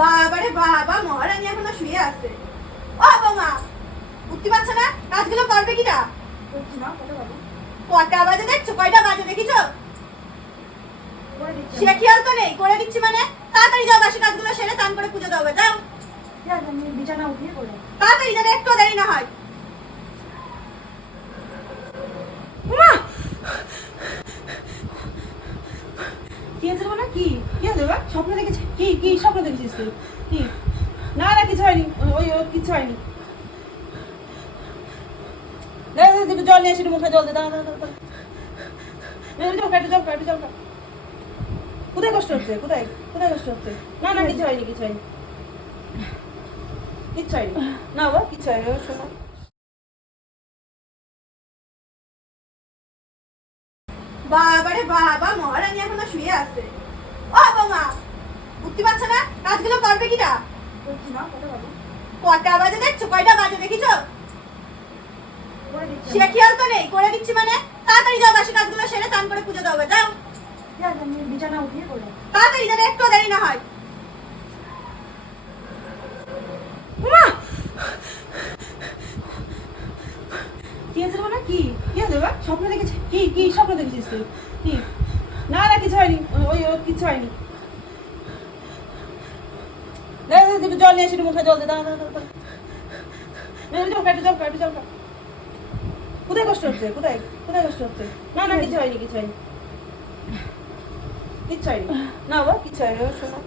বাবারে বাবা, মহারানী এখনো শুয়ে আছে। ও বৌমা, উঠতে পারছে না? কাজগুলো করবে কিনা? কটা বাজে দেখছো? কয়টা বাজে দেখিছো? সে খেয়াল তো নেই। করে দিচ্ছি মানে? তাড়াতাড়ি যাও, বাসি কাজগুলো সেরে চান করে পুজো দাও। যাও বিছানা উঠিয়ে পড়ে তাড়াতাড়ি, যেন একটু দেরি না হয়। কি হয়েছে বলে? কি কি হয়েছে বা? স্বপ্ন দেখেছি? কি কি স্বপ্ন দেখেছিস তুই? কি? না না, কিছু হয়নি। ওই ওই কিছু হয়নি। একটু জল নিয়ে আসি, একটু মুখে জল দে। দাঁড়া দাঁড়া দাঁড়া, জল খা, একটু জল খা, একটু জল খা। কোথায় কষ্ট হচ্ছে? কোথায় কোথায় কষ্ট হচ্ছে? না না, কিছু হয়নি, কিছু হয়নি, কিচ্ছু হয়নি। না বাবা, কিচ্ছু হয়নি। শোনো, বাবারে বাবা, মহারানী এখনো শুয়ে আছে। ও বৌমা, উঠতে পারছে না? কাজগুলো করবে কিনা? কটা বাজে দেখছো? কয়টা বাজে দেখিছো? সে খেয়াল তো নেই। করে দিচ্ছি মানে? তাড়াতাড়ি যাও, বাসি কাজগুলো সেরে চান করে পুজো দাও। যাও বিছানা উঠিয়ে পড়ে তাড়াতাড়ি, যেন একটু দেরি না হয়। কি হয়েছে বলে? কি কি হয়েছে বা? স্বপ্ন দেখেছি? কি কি স্বপ্ন দেখেছিস তুই? কি? না না, কিছু হয়নি। ওই ওই কিছু হয়নি। একটু জল নিয়ে আসি, একটু মুখে জল দে। দাঁড়া দাঁড়া দাঁড়া, জল খা, একটু জল খা, একটু জল খা। কোথায় কষ্ট হচ্ছে? কোথায় কোথায় কষ্ট হচ্ছে? না না, কিছু হয়নি, কিছু হয়নি, কিচ্ছু হয়নি। না বাবা, কিচ্ছু হয়নি। শোনো,